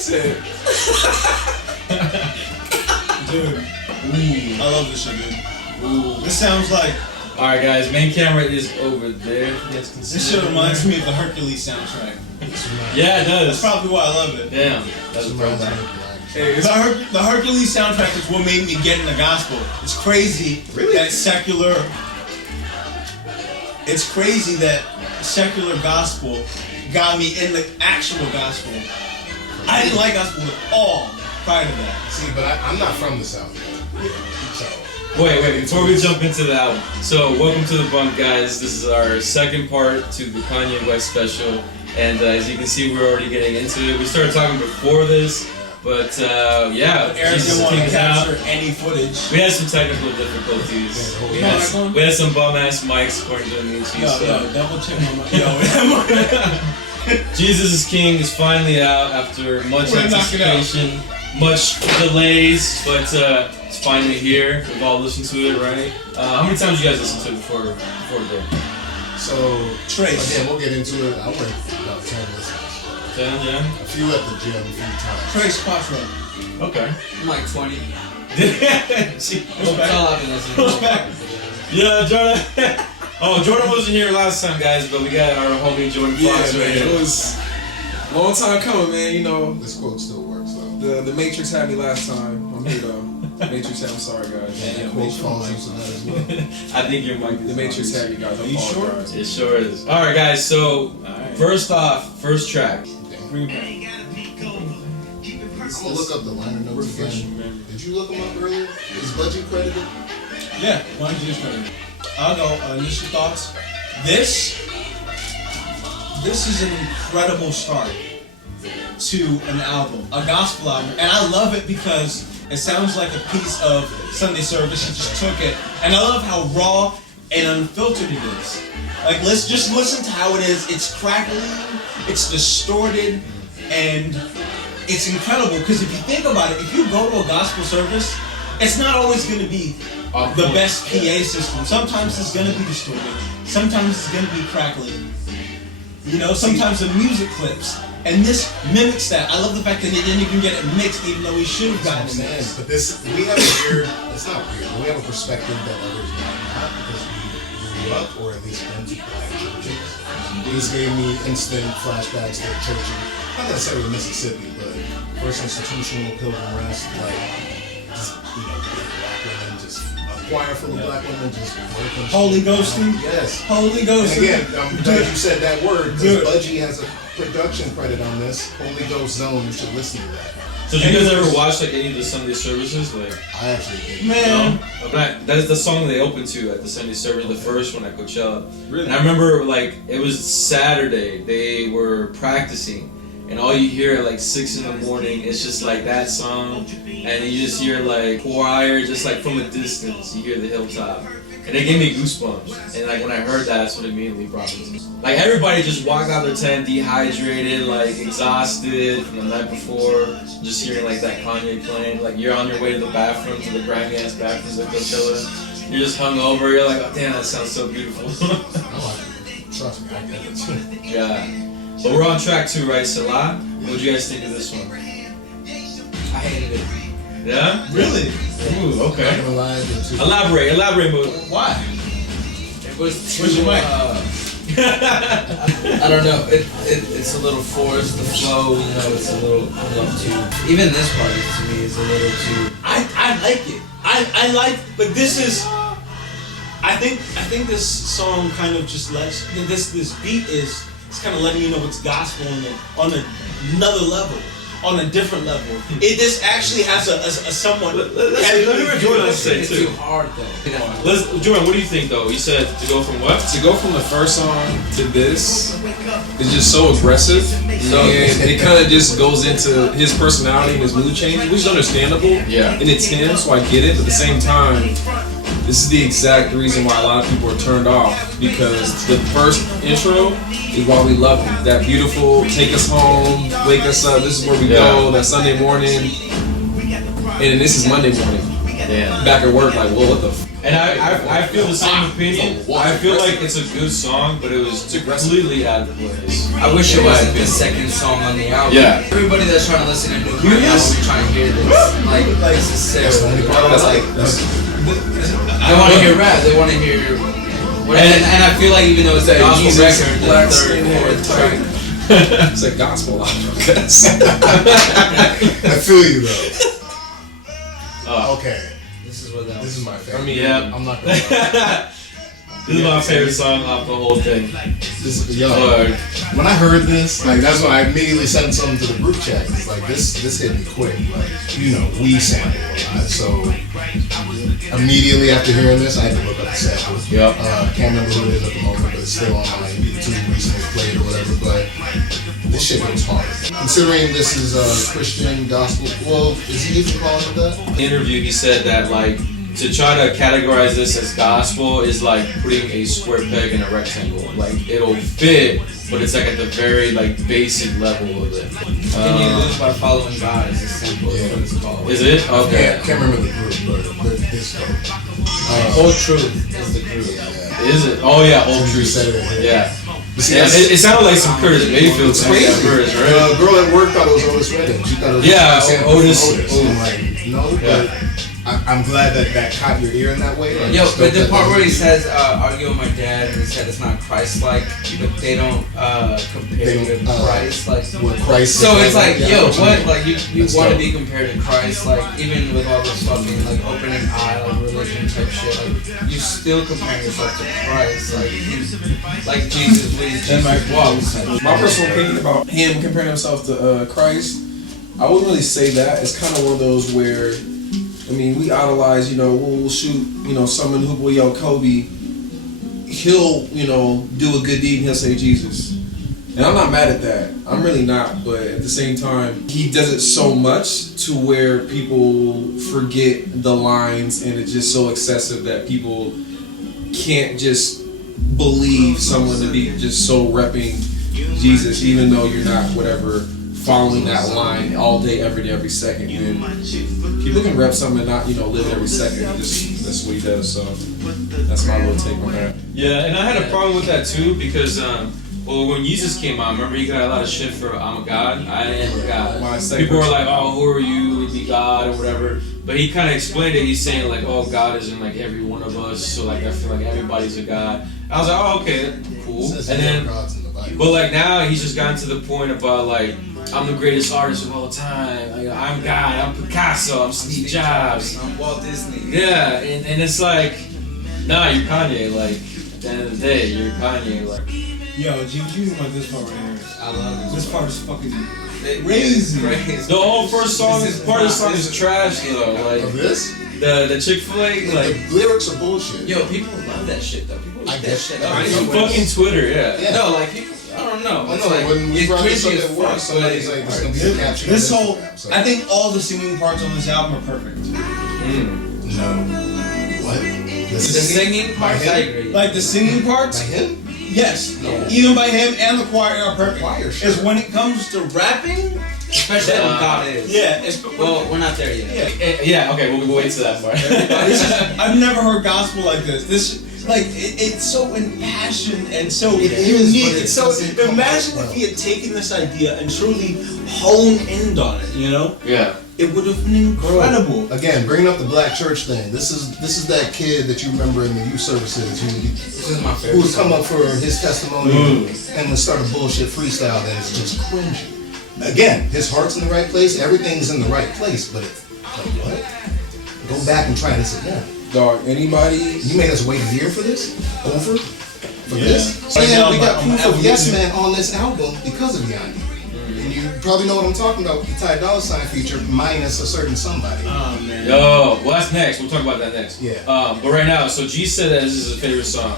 said. Dude. Ooh. I love this shit, dude. Ooh. This sounds like... Alright guys, main camera is over there. This shit reminds me of the Hercules soundtrack. Yeah, it does. That's probably why I love it. Damn. That's a throwback. Hey, the Hercules soundtrack is what made me get in the gospel. It's crazy that secular... It's crazy that secular gospel got me in the actual gospel. I didn't like gospel at all prior to that. See, but I'm not from the South. So. Wait, before we jump into the album. So, welcome to the bunk, guys. This is our second part to the Kanye West special. And as you can see, we're already getting into it. We started talking before this, but yeah. Eric didn't want to capture any footage. We had some technical difficulties. We had some bum-ass mics according to me. Yo, double check my mic. Jesus is King is finally out after much anticipation, much delays, but it's finally here. We've all listened to it, right? How many times you guys listened to it before today? So, Trace. Again, we'll get into it. I went about 10 listens. 10, yeah? A few at the gym, a few times. Trace Quattro. Okay. I'm like 20. Respect. Yeah, Jordan. Oh, Jordan wasn't here last time, guys, but we got our homie Jordan Fox right here. It was a long time coming, man. You know, This quote still works, though. the Matrix had me last time. I'm here though. Matrix had. I'm sorry, guys. And quote falls into that as well. I think your mic is The Matrix had me, guys. I apologize. It sure is. Alright, guys, so first off, first track. Green Bay. I'm gonna look up the liner notes again. Did you look them up earlier? Is Budgie credited? Yeah, why don't you just credit? I'll go. Initial thoughts. This is an incredible start to an album, a gospel album, and I love it because it sounds like a piece of Sunday service. He just took it, and I love how raw and unfiltered it is. Like, let's just listen to how it is. It's crackling, it's distorted, and it's incredible. Because if you think about it, if you go to a gospel service, it's not always going to be the best PA system. Sometimes it's going to be distorted. Sometimes it's going to be crackling. You know, sometimes the music clips. And this mimics that. I love the fact that he didn't even get it mixed, even though he should have gotten it mixed. But we have a weird, it's not weird, but we have a perspective that others might not because we grew up or at least went to black churches. These gave me instant flashbacks to church, not necessarily Mississippi, but First Institutional, Pilgrim Rest, like, just, you know, black women, just a choir full of black women, just working. Holy Ghosting? Yes. Holy Ghosting. And again, I'm glad you said that word, because Budgie has a production credit on this. Holy Ghost Zone, you should listen to that. So did you guys ever watch like any of the Sunday services? Like, I actually did. Man. No? That is the song they opened to at the Sunday service, the first one at Coachella. Really? And I remember like it was Saturday, they were practicing, and all you hear at like 6 in the morning, it's just like that song, and you just hear like choir, just like from a distance, you hear the hilltop. And it gave me goosebumps. And like when I heard that, that's what immediately brought me to me. Like everybody just walked out their tent dehydrated, like exhausted from the night before, just hearing like that Kanye playing. Like you're on your way to the bathroom, to the grimy ass bathrooms at Coachella. You're just hungover, you're like, oh damn, that sounds so beautiful. Trust me, I get it too. Yeah. But we're on track 2, right? Salah? What'd you guys think of this one? I hated it. Yeah? Really? Ooh, okay. I'm gonna lie, Elaborate, but Why? It was too, Where's your mic? I don't know. It's a little forced. The flow, you know, it's a little too. Even this part to me is a little too. I like it. I like, but this is. I think this song kind of just lets this beat is. It's kind of letting you know it's gospel on another level. On a different level. This actually has a somewhat... Let me hear Jordan say It's too. too hard though. Jordan, what do you think though? You said to go from what? To go from the first song to this is just so aggressive, and it kind of just goes into his personality and his mood change, which is understandable. Yeah. And it's him, so I get it. But at the same time, this is the exact reason why a lot of people are turned off, because the first intro is why we love him. That beautiful, take us home, wake us up, this is where we go, that Sunday morning. And then this is Monday morning. Yeah. Back at work, like, well, what the f? And I feel the same opinion. I feel like it's a good song, but it was completely out of place. I wish it wasn't the second song on the album. Yeah. Everybody that's trying to listen to new Kanye album, trying to hear this, like this is sick. They want to hear rap. They want to hear. And I feel like even though it's a gospel record, the third, fourth track. It's a gospel album. I feel you though. Okay. This is what that. This is my favorite. I mean, Yeah. I'm not gonna lie. This is my favorite song off the whole thing. When I heard this, like that's when I immediately sent something to the group chat. It's like this hit me quick. Like, we sample a lot. So immediately after hearing this, I had to look up the sample. Yep. Can't remember who it is at the moment, but it's still on my YouTube recently played or whatever. But this shit goes hard. Considering this is Christian gospel, well, is he even calling it that? In the interview, he said that like to try to categorize this as gospel is like putting a square peg in a rectangle. Like it'll fit, but it's like at the very like basic level of it. Can you lose by following God? Is as simple as what it's called. Is it? Okay. Can't remember the group, but this Whole truth is the group. Is it? Oh yeah, Old True. said it. Yeah. See, Yeah, it sounded like some Curtis Mayfield It's song at crazy. first, right? The girl at work thought it was Otis Redding. She thought it was Yeah, a sample Otis. from Otis. I'm like, no, but I'm glad that caught your ear in that way. Like, Yo, but the that part where he was- says, argue with my dad, and he said it's not Christ-like, but they don't compare it to Christ, like. What Christ So is it's like, yeah, yo, you what? mean. Like, you That's want to dope. be compared to Christ, like, even with all this fucking, like, opening eye, like, religion type shit, like, you still compare yourself to Christ, like Jesus with his Jesus walks. My personal opinion about him comparing himself to Christ, I wouldn't really say that. It's kind of one of those where, I mean, we idolize, we'll shoot, someone who will yell Kobe. He'll, do a good deed and he'll say Jesus. And I'm not mad at that. I'm really not. But at the same time, he does it so much to where people forget the lines and it's just so excessive that people can't just believe someone to be just so repping Jesus, even though you're not whatever following that line all day, every day, every second. And people can rep something and not, live it every second. That's what he does. So that's my little take on that. Yeah, and I had a problem with that too because when Jesus came out, remember he got a lot of shit for I'm a God, I am a God. People were like, oh, who are you to be God or whatever. But he kind of explained it. He's saying like, oh, God is in like every one of us, so like I feel like everybody's a God. I was like, oh, okay, cool. And then, but like now he's just gotten to the point about like, I'm the greatest artist of all time. Like, I'm God. I'm Picasso. I'm Steve Jobs. I'm Walt Disney. Yeah, and it's like, nah, you're Kanye. Like at the end of the day, you're Kanye. Like, Yo, G, what you think about this part right here? I love This part is fucking crazy. the whole first song, part of the song is trash though. Like Of this? the Chick-fil-A, like The lyrics are bullshit. Yo, people love that shit though. People I like that guess- shit. I Like, know. fucking Twitter, yeah. Yeah. No, like people, I don't know. I It's know, like, when we it's brought this crazy up as at work, fuck. somebody's like, this is gonna be a caption. This on whole, Instagram, so- I think all the singing parts on this album are perfect. No. What? The singing parts, him? I agree. Like the singing parts, By him? yes, Yeah. even by him and the choir are perfect. Choir, sure. It's when it comes to rapping, Especially when God is. yeah, it's Well, we're not there yet. yeah. Yeah, okay, we'll wait to that part. This is, I've never heard gospel like this. It's so impassioned and so It is, unique. but it It's so. doesn't come Imagine out if well. he had taken this idea and truly honed in on it. Yeah. It would have been incredible. Again, bringing up the black church thing. This is that kid that you remember in the youth services This is my who favorite would come song. up for his testimony and would start a bullshit freestyle that is just cringy. Again, his heart's in the right place, everything's in the right place, but like what? Go back and try this again. Dog, anybody? You made us wait a year for this? Over? For this? Right now, And we got on proof of Apple Yes Music. Man on this album because of Yanni. And you probably know what I'm talking about with the Ty Dolla $ign feature minus a certain somebody. Oh man. Yo, well that's next. We'll talk about that next. Yeah. But right now, so G said that this is his favorite song.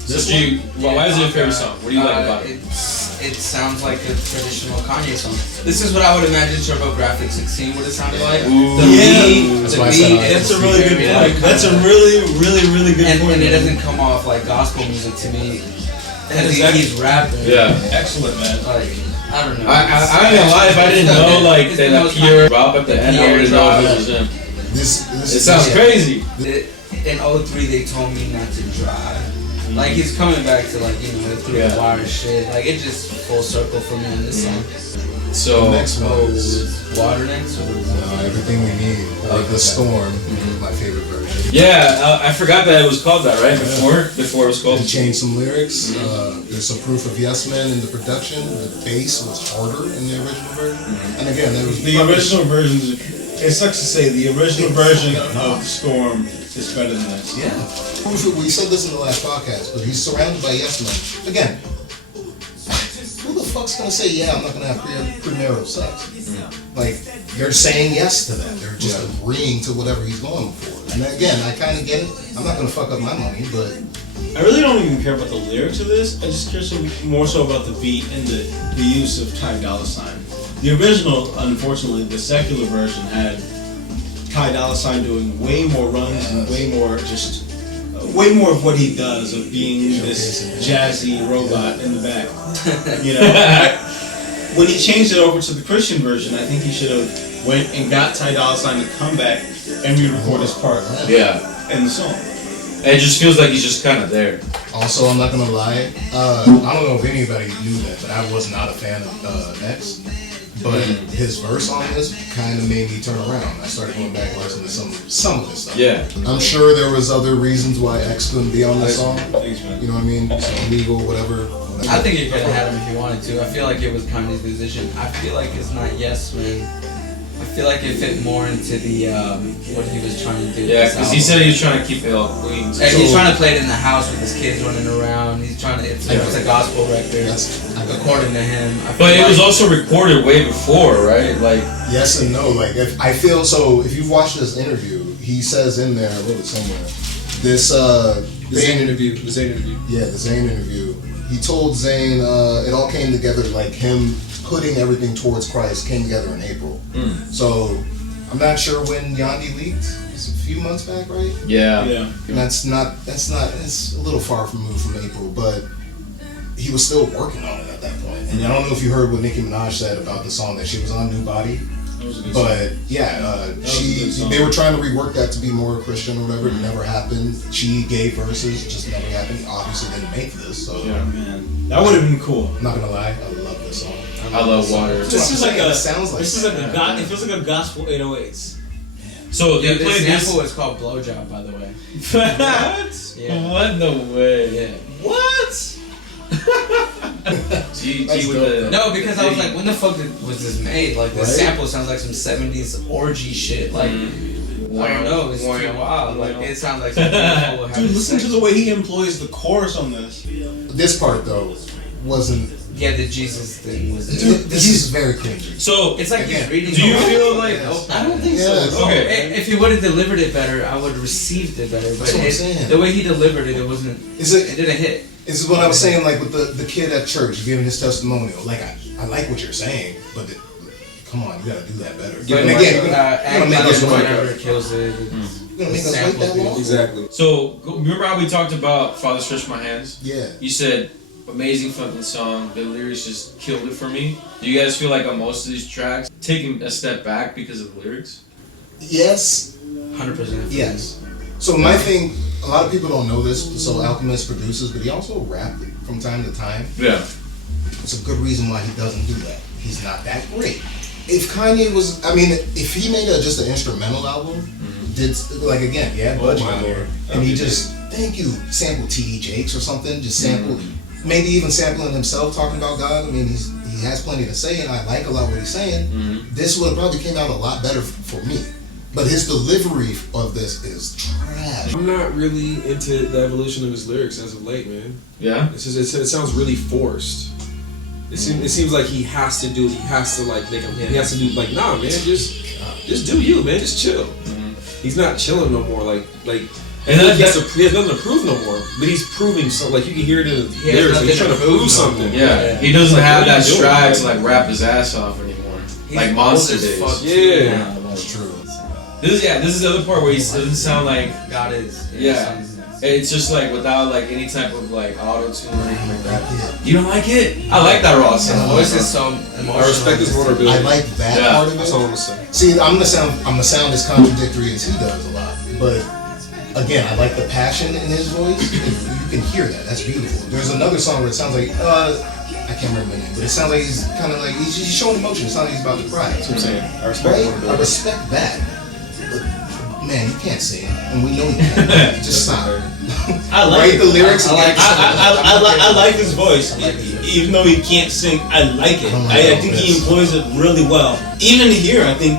So This G, why is it your favorite song? What do you like about it? It sounds like a traditional Kanye song. This is what I would imagine TurboGrafx 16 would have sounded like. Ooh. The Yeah. beat, That's the why I beat said is That's a really good very, point. That's a really, really, really good and, point. and it doesn't come off like gospel music to me. Because he's rapping. Yeah. excellent, man. Like, I don't know. I ain't gonna lie, if I didn't know like that Pierre drop at the end, I wouldn't know if it was him. This It sounds crazy. It in '03 they told me not to drive. Like he's coming back to like through the wire shit. Like it just full circle for me on this song. So The next one is Water next or Everything We Need, or The Storm, my favorite version. yeah, I forgot that it was called that, right? Before it was called. They changed some lyrics. There's some proof of Yes Men in the production. The bass was harder in the original version. And again, there was The original version, it sucks to say, the original version of Storm is better than this. Yeah. We said this in the last podcast, but he's surrounded by yes men. Again, who the fuck's gonna say, yeah, I'm not gonna have premarital sex? Like, they're saying yes to that. They're just agreeing to whatever he's going for. And again, I kind of get it. I'm not gonna fuck up my money, but I really don't even care about the lyrics of this. I just care more so about the beat and the use of Ty Dolla $ign. The original, unfortunately, the secular version had Ty Dolla $ign doing way more runs and way more of what he does, of being this jazzy robot in the back. When he changed it over to the Christian version, I think he should have went and got Ty Dolla $ign to come back and re-record his part in the song. It just feels like he's just kind of there. also, I'm not gonna lie, I don't know if anybody knew that, but I was not a fan of X. But his verse on this kind of made me turn around. I started going back and listening to some of this stuff. Yeah. I'm sure there was other reasons why X couldn't be on this song. Thanks, man. You know what I mean? It's illegal, whatever. I think you could have had him if you wanted to. I feel like it was Kanye's decision. I feel like it's not Yes Man. I feel like it fit more into the what he was trying to do. Yeah, because he said he was trying to keep it all clean. And he's trying to play it in the house with his kids running around. He's trying to. It's a gospel record, according to him. But it was also recorded way before, right? Like yes and no. Like if you've watched this interview, he says in there, I wrote it somewhere. The Zayn interview. Yeah, the Zayn interview. He told Zayn it all came together like him putting everything towards Christ came together in April. So I'm not sure when Yandi leaked. It's a few months back, right? yeah. And that's not. It's a little far removed from April, but he was still working on it at that point. And I don't know if you heard what Nicki Minaj said about the song that she was on, New Body. But they were trying to rework that to be more Christian or whatever. It never happened. She gave verses, just never happened. Obviously didn't make this, so Yeah, man, that would have been cool. I'm not gonna lie, I love this song. I love Water. This is like it sounds like it feels like a gospel 808s. So they this played this. sample is called Blowjob, by the way. What? Yeah. What? No way. Yeah. What? G That's with dope, the though. No, because I was like, when the fuck was this made? Like, the Right? sample sounds like some 70s orgy shit. Like, I don't know, it's too wild. Like, it sounds like some people having Dude, listen sex. to the way he employs the chorus on this. This part though wasn't. Yeah, the Jesus thing was This is very cringy. So It's like Again, he's reading. do you the feel Bible. like? I don't think Yeah, so. okay. If he would have delivered it better, I would have received it better. But That's what I'm saying. the way he delivered it, it wasn't. Is it? It didn't hit. This is what I was saying, like with the kid at church giving his testimonial. Like I like what you're saying, but come on, you gotta do that better. But And again, you gotta act make like us whatever wait. kills it. You gonna make us wait that long? Exactly. So remember how we talked about Father Stretch My Hands? Yeah. You said amazing fucking song. The lyrics just killed it for me. Do you guys feel like on most of these tracks taking a step back because of the lyrics? Yes. 100%. Yes. So my thing, a lot of people don't know this. So Alchemist produces, but he also rapped from time to time. Yeah. It's a good reason why he doesn't do that. He's not that great. If Kanye was, I mean, if he made just an instrumental album, did like again, Budgie on there, and he just sample T.D. Jakes or something, just sample, maybe even sampling himself talking about God. I mean, he has plenty to say, and I like a lot what he's saying. This would have probably came out a lot better for me. But his delivery of this is trash. I'm not really into the evolution of his lyrics as of late, man. Yeah. It's just it sounds really forced. It seems like he has to do it. He has to like make him. He has to do like nah, man. Just do you, man. Just chill. He's not chilling no more. Like And he has nothing to prove no more. But he's proving something. Like you can hear it in the lyrics. Like, he's trying to prove something. Yeah. He doesn't Like, have what are that you doing, stride man? to like rap his ass off anymore. He's Like old Monster as Days. fuck, too, Yeah. now. That's true. This is the other part where he doesn't sound like God is. Yeah. It's just like without like any type of like auto tune or anything like that. You don't like it? I like that raw His sound. voice is so emotional. I respect his vulnerability. I like that part of That's all it. I'm gonna say. See, I'm gonna sound as contradictory as he does a lot, but again, I like the passion in his voice. You can hear that. That's beautiful. There's another song where it sounds like I can't remember the name, but it sounds like he's kind of like he's showing emotion. It sounds like he's about to cry. That's what I'm saying. I respect Right? vulnerability. I respect that. But man, you can't sing, and we know you can't. Just stop. I like Write it. the lyrics. I like his voice. Even though he can't sing, I like it. I think he employs it really well. Even here, I think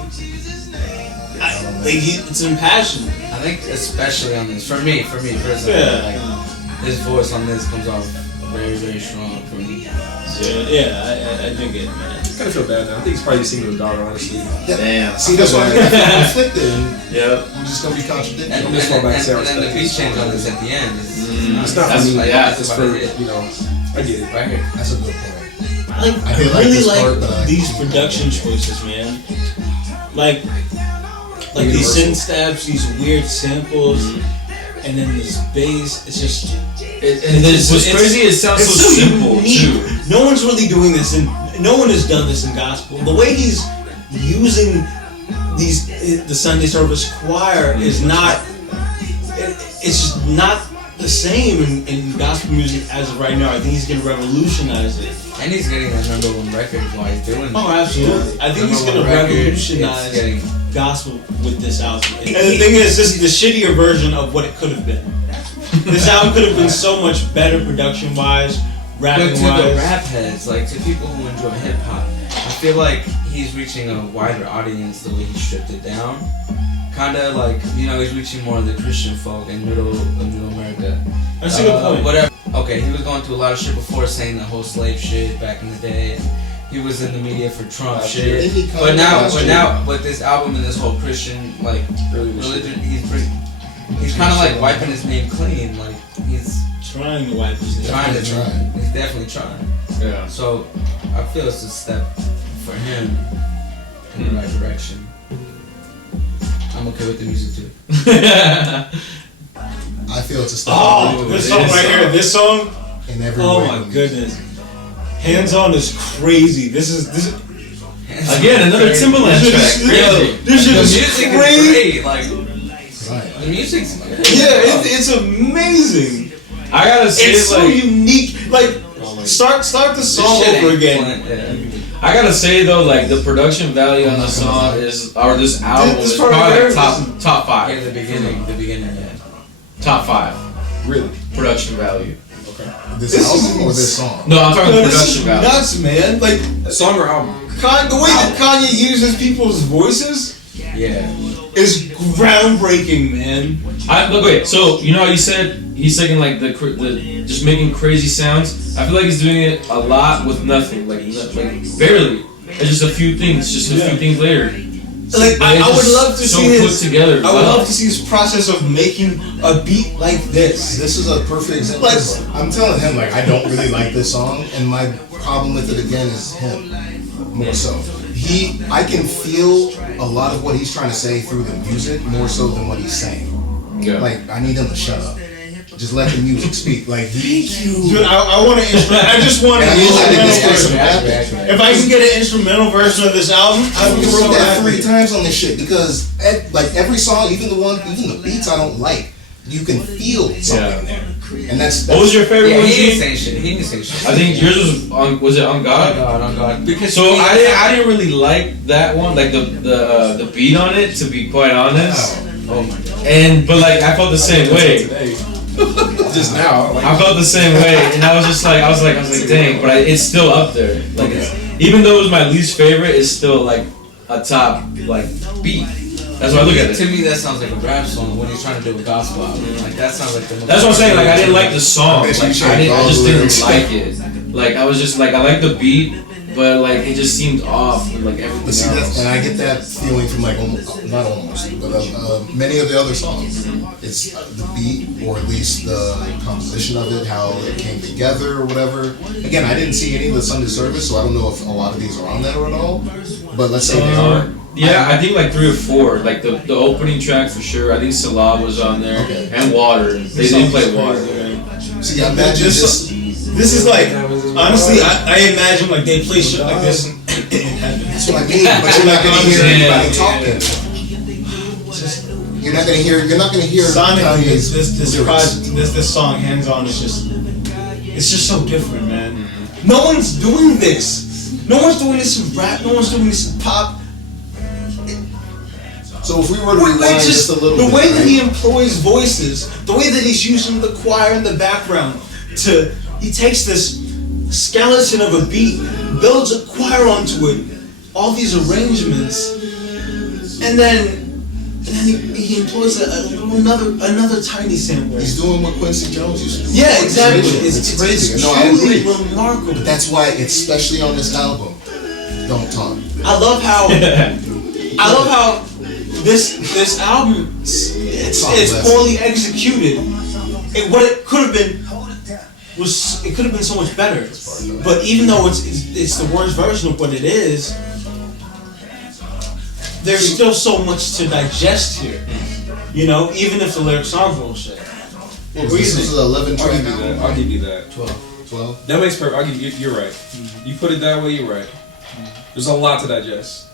it's impassioned. I think especially on this, for me personally, Yeah. like his voice on this comes off very, very strong for me. I dig it, man. I kind of feel bad now. I think he's probably singing to his daughter, honestly. Damn. See, that's why I feel conflicted. And Yeah. we're just gonna be contradicting. And just going back to Sarah's then the stuff. beat change on this at the end. It's not for That's me. like- Yeah, that's it's about for, it. you know, I get it. Right here. That's a good point. I I feel like really this like part, but I- these production choices, man. Like these synth stabs, these weird samples, and then this bass. It's just What's crazy, it sounds it's so simple, unique. too. No one's really doing this, and no one has done this in gospel. The way he's using the Sunday service choir is not. It's just not the same in gospel music as of right now. I think he's gonna revolutionize it. And he's getting that number one record while he's doing Oh, it. absolutely. I think he's Number gonna one record, revolutionize it's getting- gospel with this album. And the thing is, this is the shittier version of what it could have been. This album could have been so much better production-wise, But to the rapping-wise. rap heads, like to people who enjoy hip hop, I feel like he's reaching a wider audience the way he stripped it down. Kinda like, he's reaching more of the Christian folk in middle America. That's a good point. Whatever. Okay, he was going through a lot of shit before, saying the whole slave shit back in the day. He was in the media for Trump shit. Didn't he come But last year? now, with this album and this whole Christian religion, he's kind of like wiping his name clean. Like he's Trying to wipe his name. trying to. Trying. He's definitely trying. Yeah. So I feel it's a step for him in the right direction. I'm okay with the music too. I feel it's a step Oh, Ooh, this song right here, this song. in every Oh way. my goodness. Hands On is crazy. This is Again, another Timbaland track. Crazy. this The shit is music is crazy. great. Like Right. the music's good. Yeah, it's amazing. I gotta say, It's so like, unique. Like, start the This song shit over ain't again. playing- I gotta say though, like the production value on the song or this album This is part probably right like here, top Yeah, five. the beginning, yeah. Top five Really? production value. Okay. This This album is- or this song? No, I'm talking Yo, this is production value. nuts, man. Like, Song or album? the way that Kanye uses people's voices Yeah. is groundbreaking, man. Okay, so you know how you said he's taking like the just making crazy sounds. I feel like he's doing it a lot with nothing, like barely. It's just a few things, just a few things later. Like, I It's would just love to so see put his. together. I would love to see his process of making a beat like this. This is a perfect example. Like- I'm telling him like I don't really like this song, and my problem with it again is him more so. I can feel a lot of what he's trying to say through the music more so than what he's saying. Yeah. Like I need him to shut up. Just let the music speak. Like Dude, I want I just want an And I wish I did this instrumental version. version. If I can get an instrumental version of this album, I would be We so wrote that 3 happy. times on this shit because like every song, even the beats I don't like, you can feel something there, and that's What was your favorite Yeah, one? he didn't Gene? say shit. He didn't say shit. I think yours was it on Oh God? God. Because So I didn't really like that one, like the beat on it, to be quite honest. Oh my God. But like I felt the same way. Today. Just now. Like, I felt the same way, and I was like, dang, but it's still up there. Like, even though it was my least favorite, it's still like a top like beat. That's why I look at To it. me, that sounds like a rap song when he's trying to do a gospel album. Like that sounds like the. That's what I'm saying. Like, I didn't like the song. Like, I just didn't lyrics. like it. Like, I was just like, I like the beat, but like it just seemed off with like everything But see, else. and I get that feeling from like not almost, but many of the other songs. It's the beat, or at least the composition of it, how it came together, or whatever. Again, I didn't see any of the Sunday service, so I don't know if a lot of these are on there at all. But let's say they are. Yeah, I think like 3 or 4. Like the opening track for sure. I think Salah was on there, Okay. and Water. They didn't play Water. See, I imagine this. This is like, honestly, I imagine like they play shit like this in heaven. That's what I mean. But you're not gonna hear anybody talking. You're not gonna hear Sonically, Kanye's this song, Hands On, is it's just so different, man. No one's doing this. No one's doing this in rap. No one's doing this in pop. So if we were to rewind just a little bit, the way that he employs voices, the way that he's using the choir in the background, he takes this skeleton of a beat, builds a choir onto it, all these arrangements, and then he employs another tiny sample. He's doing what Quincy Jones used to do. Yeah, exactly. It's crazy. It's No, I truly agree. remarkable. But that's why, especially on this album, Don't Talk. I love how this album it's poorly executed. What it could have been it could have been so much better. But even though it's the worst version of what it is, there's still so much to digest here. You know, even if the lyrics are bullshit. This is 11 track album. I'll give you that. 12. That makes perfect. I'll give you. You're right. You put it that way. You're right. There's a lot to digest.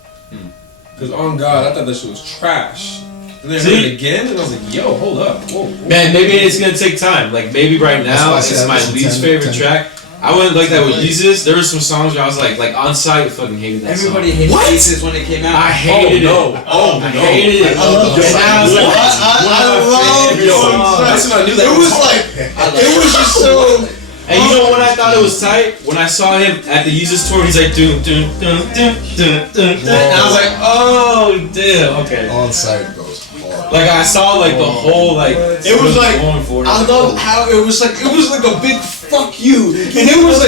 Because on God, I thought that shit was trash. And then I heard it again, and I was like, "Yo, hold up, whoa." Man, maybe it's gonna take time. Like maybe right now it's my least favorite track. I wouldn't like that with Jesus. There were some songs where I was like On Site, fucking hated that Everybody song. hated Jesus when it came out. I hated it. I hated it. I love And I was like, I love That's when I knew that. it was just so. and you know when I thought it was tight? When I saw him at the Jesus tour, he's like, dun, dun, dun, dun, dun, dun, dun. And I was like, oh, damn, okay. On Site goes hard. Like I saw like the whole like It was like going for it. I love how it was like a big fuck you, and it was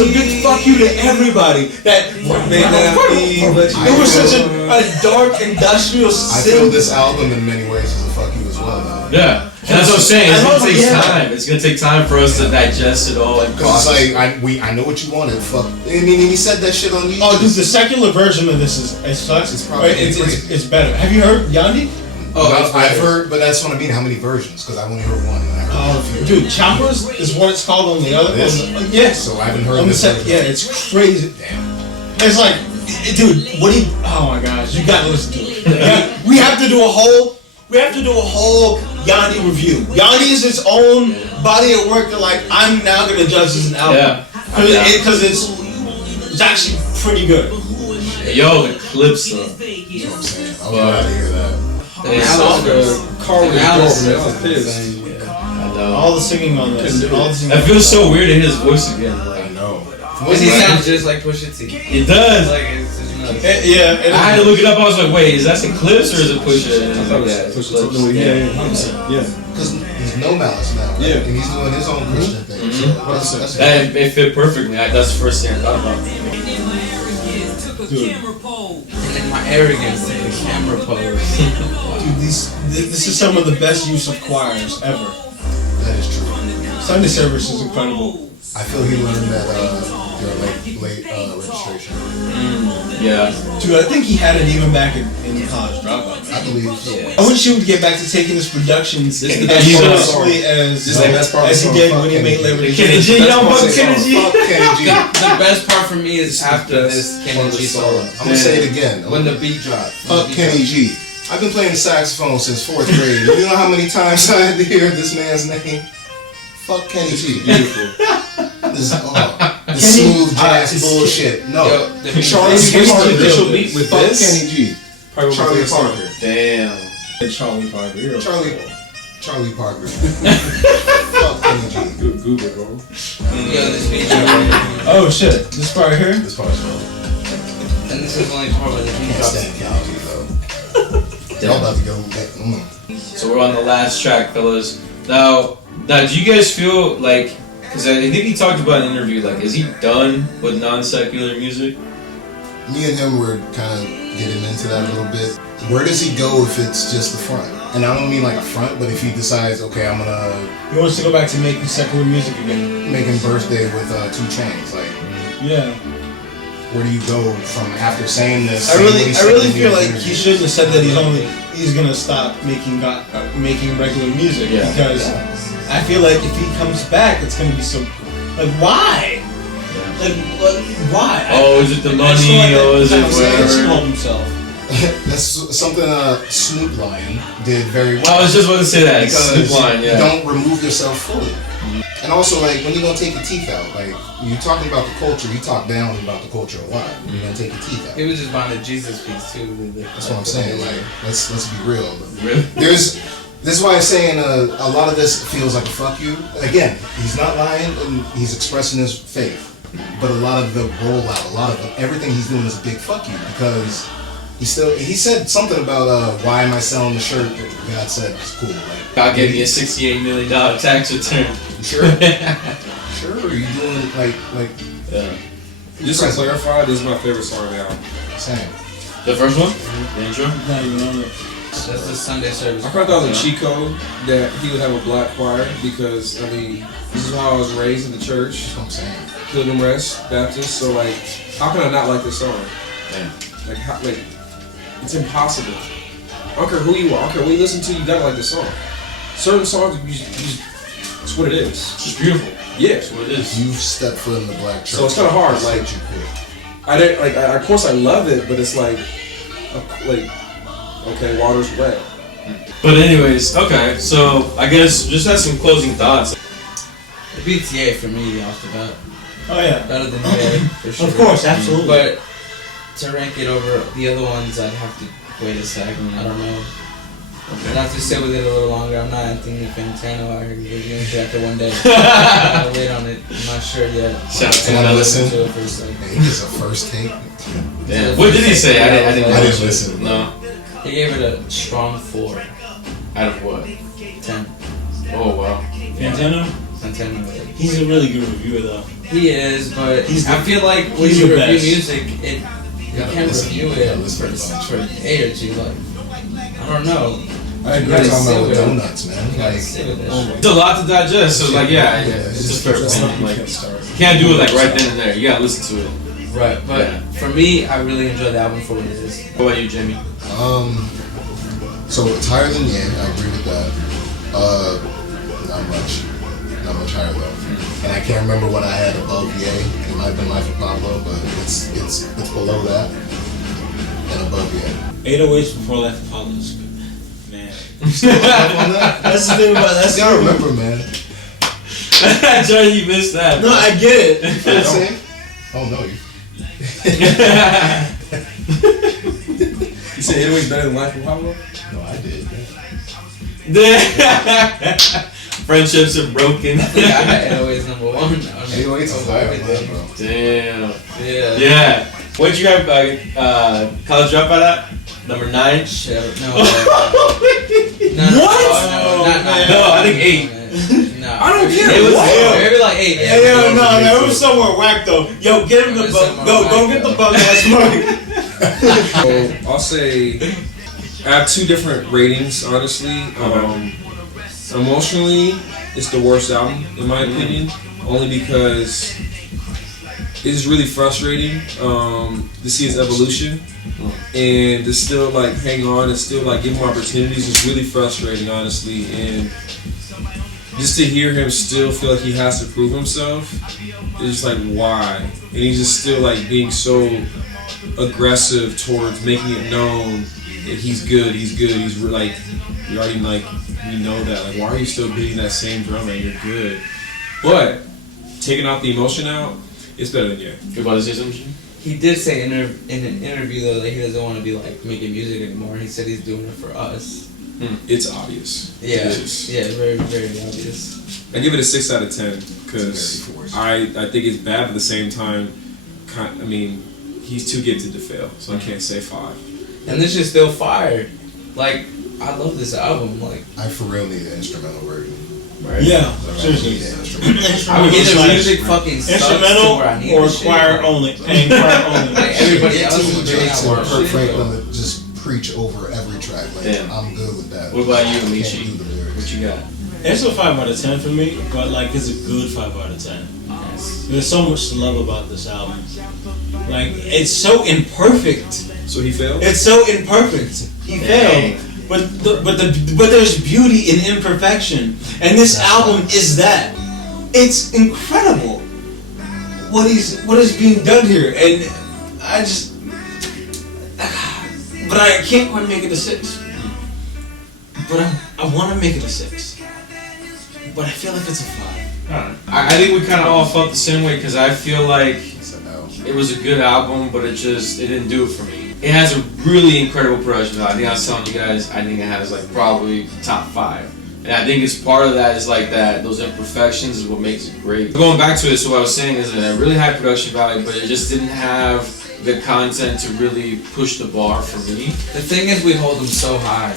a big fuck you to everybody. That it was such a dark industrial. I feel this album in many ways is a fuck you as well. Though. Yeah, and that's what I'm saying. It's gonna take time. It's gonna take time for us to digest it all and Because process. it's like I know what you wanted. Fuck. I mean, he said that shit on YouTube. Oh, dude, the secular version of this it sucks. It's probably it's better. Have you heard Yandi? Oh, I've heard, but that's what I mean. How many versions? Because I've only heard one. And I heard a few. Dude, Choppers is what it's called on the other one. Yes. So I haven't heard On the this set, version. yeah, it's crazy. Damn. It's like, dude, oh my gosh, you gotta listen to it. Yeah, we have to do a whole Yandi review. Yandi is its own body of work that like I'm now gonna judge as an album. Because it's actually pretty good. Yo, the clips though. That's what I'm saying. I'm glad to hear that. They saw The car was Alice, broken. I was pissed. I know. All the singing on this. All the singing That feels so weird to hear his voice again. I Like, know. Because he sounds just like Pusha T. it does. Like, it's just nuts. Yeah, I had to look it up. I was like, wait, is that the clips or is it Pusha? I thought it was it's Pusha T. clips. No, yeah. Because he's no malice now. Right? Yeah. And he's doing his own Christian thing. So that's That it fit perfectly. That's the first thing I thought about. dude. And my arrogance in the camera pose. Dude, this is some of the best use of choirs ever. That is true. Sunday service is incredible. I feel he learned that your late registration. Yeah. Dude, I think he had it even back in College Dropout. I believe so. I wish he would get back to taking his productions This is as the best part of the song. seriously as This is the best part of the he song. did Fuck when he Kenny made G. Labor Day. Kenny G, young buck Kenny G. Fuck Kenny G. The best part for me is after this Kenny G solo. I'm gonna say it again. When the beat drops. Fuck Kenny G. I've been playing the saxophone since 4th grade. You know how many times I had to hear this man's name? Fuck Kenny G. Beautiful. This smooth jazz bullshit. No. Yo, Charlie Switch Parker. the initial beat with Fuck this. Kenny G. Probably Charlie my favorite Parker. Damn. Charlie Parker. You're Charlie Parker. Fuck Kenny G. song. Good Google, bro. Yo, this beat drops. Oh shit, this part here? This part's fun. And this is the only part where the beat Can't drops. stand Kenny G though. Y'all about to go back. So we're on the last track, fellas. Now, do you guys feel like? Because I think he talked about in an interview. Like, is he done with non-secular music? Me and him were kind of getting into that a little bit. Where does he go if it's just the front? And I don't mean like a front, but if he decides, okay, I'm gonna He wants to go back to making secular music again. make him birthday with 2 Chainz. Like, Yeah. where do you go from after saying this? I saying what he really said in the feel like interview? he shouldn't have said that he's gonna stop making regular music because I feel like if he comes back, it's gonna be so like why? Like why? Oh, is it the I just money feel like or is it that whatever? help himself. That's something Snoop Lion did very well. I was just about to say that. Because Snoop Lion, yeah. you don't remove yourself fully. And also, like, when you're gonna take your teeth out, like, you're talking about the culture, you talk down about the culture a lot. You're gonna take your teeth out. He was just buying a Jesus piece too. That's what I'm saying. Like, let's be real. Really? This is why I'm saying a lot of this feels like a fuck you. Again, he's not lying and he's expressing his faith. But a lot of the rollout, a lot of everything he's doing is a big fuck you because he said something about why am I selling the shirt that God said is cool. Like, God gave me a $68 million tax return. You sure? Sure? Or are you doing like Yeah. Just to clarify, this is my favorite song of the album. Same. The first one? The intro? That's the Sunday service. I thought that was a cheat code that he would have a black choir because, I mean, this is how I was raised in the church. That's what I'm saying. Pilgrim Rest Baptist. So, like, how can I not like this song? Damn. Like, it's impossible. I don't care who you are. I don't care what you listen to. You gotta like this song. Certain songs, it's what it is. It's just beautiful. Yeah. That's what it is. You've stepped foot in the black church. So it's kind of hard. Like, you quit. I didn't like. Of course, I love it, but it's like, okay, water's wet. But anyways, okay, so I guess just have some closing thoughts. The BTA for me off the bat. Oh yeah. Better than Ye, for sure. Of course, absolutely. But to rank it over the other ones, I'd have to wait a second. I don't know. Okay. Not to sit with it a little longer. I'm not Anthony Fantano out here reviewing shit after one day. I'll wait on it. I'm not sure yet. Shout out to Can I another listen? To it for a second. He was a first take. Damn. What did he say? I didn't listen. No. He gave it a strong 4. Out of what? 10. Oh wow. Fantano? Fantano. He's a really good reviewer though. He is, but He's I feel like when he's you the review best. music, you gotta can't listen. review You it gotta listen for a day or two. Like, I don't know. I agree. You gotta Talking sit about with it. donuts, man. You gotta Like, sit with oh that It's a lot to digest, so like yeah, it's just fair just opinion. like Like start. you can't do it like right then and there. You gotta listen to it. shit. Right, but Yeah. for me, I really enjoy the album for what it is. What about you, Jimmy? So it's higher than Ye. I agree with that. Not much higher though. And I can't remember what I had above Ye. It might have been Life of Pablo, but it's below that and above Ye. 808s before Life of Pablo is good. Man. On that? That's the thing about that's You gotta remember, man. Johnny, you missed that. No, I get it. You know what I'm saying? Oh no, you. You said anyways better than Life of Pablo? No, I did. Friendships are broken. I think I had always number 1. Anyway, it's higher than that, bro. Damn. Yeah. Yeah. What'd you have College Dropout at? Number 9? Shit, no. What? No, not 9. No, I think 8. No. I don't care. It was What? maybe like 8. Yeah. Hey, no, it was somewhere whack though. Yo, get him the bug. Go get the bug ass money. So I'll say I have 2 different ratings, honestly. Emotionally, it's the worst album in my opinion, only because it's really frustrating to see his evolution and to still like hang on and still like give him opportunities. It's really frustrating, honestly, and just to hear him still feel like he has to prove himself, it's just like why? And he's just still like being so aggressive towards making it known that he's good, he's like, you already like, we know that, like why are you still beating that same drum and you're good? But taking out the emotion out, it's better than Ye. You about to say something? He did say in an interview though that he doesn't want to be like making music anymore. He said he's doing it for us. It's obvious. Yeah, It is. yeah, very, very obvious. I give it a 6 out of 10 because I think it's bad, but at the same time, I mean, he's too gifted to fail, so I can't say 5. And this is still fire. Like, I love this album. Like, I for real need an instrumental version. right? Yeah, Like, I seriously. need an instrumental. I mean, Instrumental the slash- music fucking sucks to Instrumental where I need or this shit. choir only. And choir only. Like, everybody Get else T.D. is bringing out Jakes and more Kirk shit. Franklin to just preach over every track. Like, Damn. I'm good with that. What about you, I can't Michi? do the lyrics. What you got? It's a 5 out of 10 for me, but like it's a good 5 out of 10. Yes. There's so much to love about this album. Like it's so imperfect. So he failed? It's so imperfect. He Dang. failed. But there's beauty in imperfection, and this album is that. It's incredible what is being done here, and I just But I can't quite make it a 6. But I want to make it a 6. But I feel like it's a 5. I think we kind of all felt the same way because I feel like It's a no. it was a good album, but it didn't do it for me. It has a really incredible production value. I think I was telling you guys, I think it has like probably top 5. And I think it's part of that is like that, those imperfections is what makes it great. Going back to it, so what I was saying is that a really high production value, but it just didn't have the content to really push the bar for me. The thing is, we hold them so high.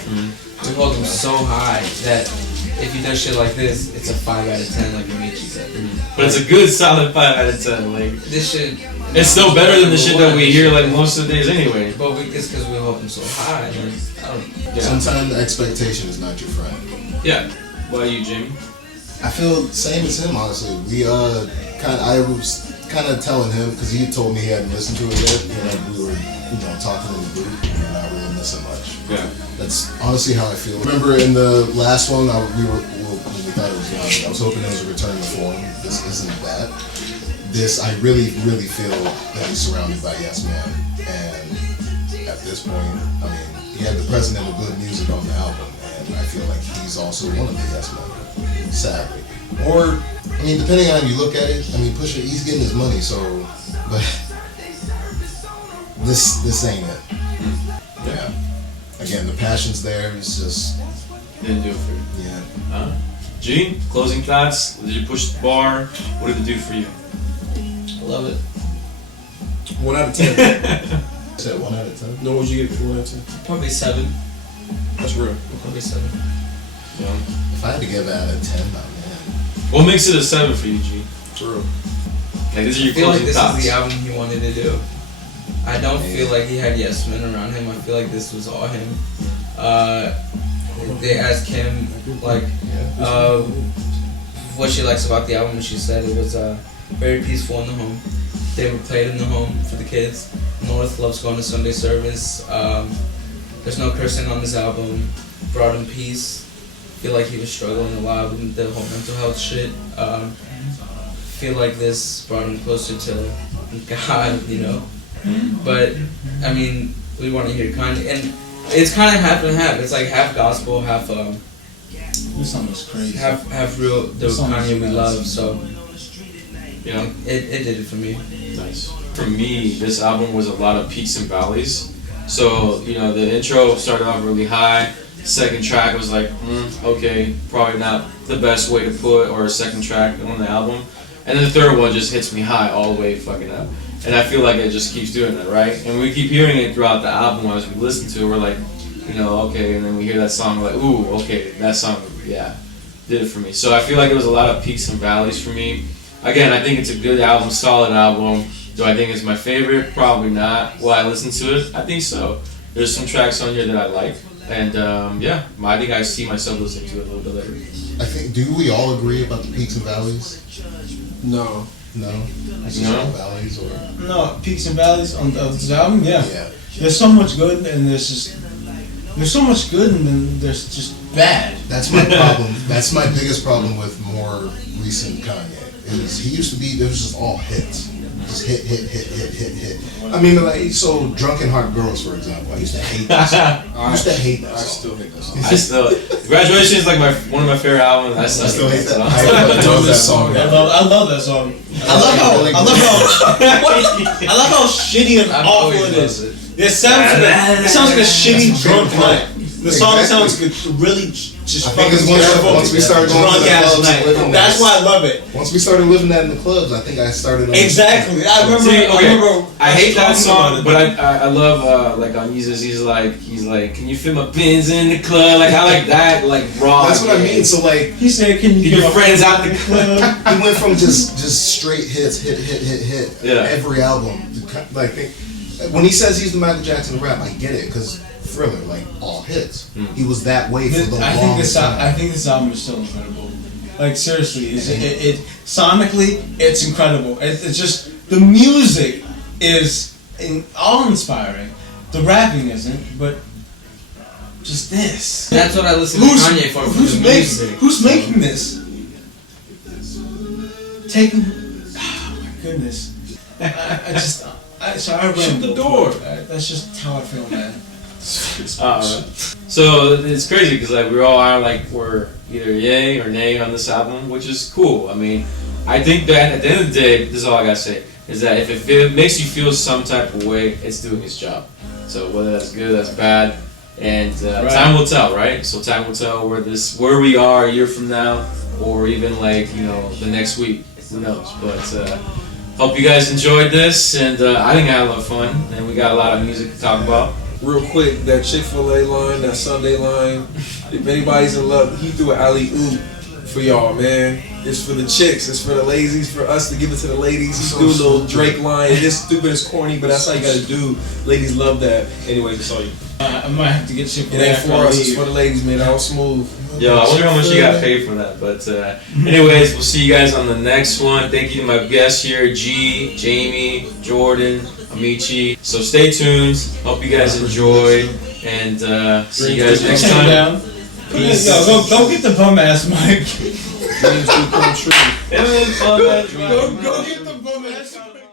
We hold them so high that if he does shit like this, it's a 5 out of 10, like Amici said. But it's a good solid 5 out of 10. Like This shit. it's still better than the shit that we hear like most of the days anyway. But it's because we hold them so high. Like, I don't. Yeah. Sometimes the expectation is not your friend. Yeah. What about you, Jimmy? I feel the same as him, honestly. I was kind of telling him because he told me he hadn't listened to it yet. We were, talking in the group and not really missing much. Yeah. That's honestly how I feel. Remember in the last one, when we thought it was young, I was hoping it was a return to form. This isn't that. This, I really, really feel that he's surrounded by yes men. And at this point, I mean, he had the president of good music on the album, and I feel like he's also one of the yes men, sadly. Or, I mean, depending on how you look at it, I mean, Pusha, he's getting his money, so, but this ain't it. Yeah. Again, the passion's there. It's just Didn't do it for you. yeah. G, closing thoughts. Did you push the bar? What did it do for you? I love it. 1 out of 10. I said 1 out of 10. No, would you get 1 out of 10? Probably 7. That's real. Probably 7. Yeah. If I had to give it out of 10, oh man. What makes it a 7 for you, G? For real. Like these are I your feel like closing this thoughts. is the album he wanted to do. I don't feel like he had yes men around him. I feel like this was all him. They asked him like what she likes about the album. She said it was very peaceful in the home. They were played in the home for the kids. North loves going to Sunday service. There's no cursing on this album. Brought him peace. Feel like he was struggling a lot with the whole mental health shit. Feel like this brought him closer to God, But I mean, we want to hear Kanye, and it's kind of half and half. It's like half gospel, half This song is crazy. half real. The This song is Kanye we nuts. love. So it did it for me. Nice. For me, this album was a lot of peaks and valleys. So, the intro started off really high. Second track was like, okay, probably not the best way to put or a second track on the album. And then the third one just hits me high all the way fucking up. And I feel like it just keeps doing that, right? And we keep hearing it throughout the album as we listen to it. We're like, okay, and then we hear that song, we're like, ooh, okay, that song, yeah, did it for me. So I feel like it was a lot of peaks and valleys for me. Again, I think it's a good album, solid album. Do I think it's my favorite? Probably not. Will I listen to it? I think so. There's some tracks on here that I like. And I think I see myself listening to it a little bit later. I think. Do we all agree about the peaks and valleys? No. No. It's No. just all valleys, or No, peaks and valleys on this album, yeah. yeah. There's so much good and there's so much good and then there's just bad. That's my problem. That's my biggest problem with more recent Kanye. He used to be. It was just all hits. Just hit. I mean, like, so Drunken Heart Girls, for example. I used to hate that song. I used to hate that I song. still hate that song. I still, Graduation is like one of my favorite albums. I still hate that. song. I love this song. I love that song. I love how shitty and I've awful always it is. loved It sounds like a shitty That's my drunk favorite night. The song Exactly. sounds good, really just I think fucking it's terrible. once we started going to drunk the ass clubs and night. living That's that. why I love it. Once we started living that in the clubs, I think I started. Exactly. I remember. See, okay, I remember. I hate that song, but I. I love like on Jesus. He's like, can you fit my pins in the club? Like I like that, like raw. That's what I mean. So like, He said, "Can you Get get your my friends out the club?" he went from just straight hits, hit. Yeah. Every album, like when he says he's the Michael Jackson of rap, I get it because Thriller, like all hits. He was that way for the I longest time. think this album is still incredible. Like seriously, it sonically it's incredible. It's just the music is all inspiring. The rapping isn't, but just this. That's what I listen to Kanye for. Who's the making? music. Who's making this? Taking. Oh my goodness. I ran Shut the door. That's just how I feel, man. So it's crazy because like we all are like we're either yay or nay on this album, which is cool. I mean, I think that at the end of the day, this is all I gotta say, is that if it makes you feel some type of way, it's doing its job. So whether that's good, that's bad, and time will tell, right? So time will tell where we are a year from now, or even like the next week. Who knows? But hope you guys enjoyed this, and I think I had a lot of fun, and we got a lot of music to talk about. Real quick, that Chick-fil-A line, that Sunday line, if anybody's in love, he threw an alley-oop for y'all, man. It's for the chicks, it's for the lazies, for us to give it to the ladies. He threw a little Drake line. It is stupid, it's corny, but that's how you gotta do. Ladies love that. Anyway, just saw you. I might have to get Chick-fil-A. It ain't for us, it's for the ladies, man. That was smooth. Yo, I wonder how much you got paid for that. But anyways, we'll see you guys on the next one. Thank you to my guests here, G, Jamie, Jordan, Amici. So stay tuned. Hope you guys enjoy, and see you guys next time. Peace. Yo, go get the bum ass mic. Dreams do come true. Go get the bum ass mic.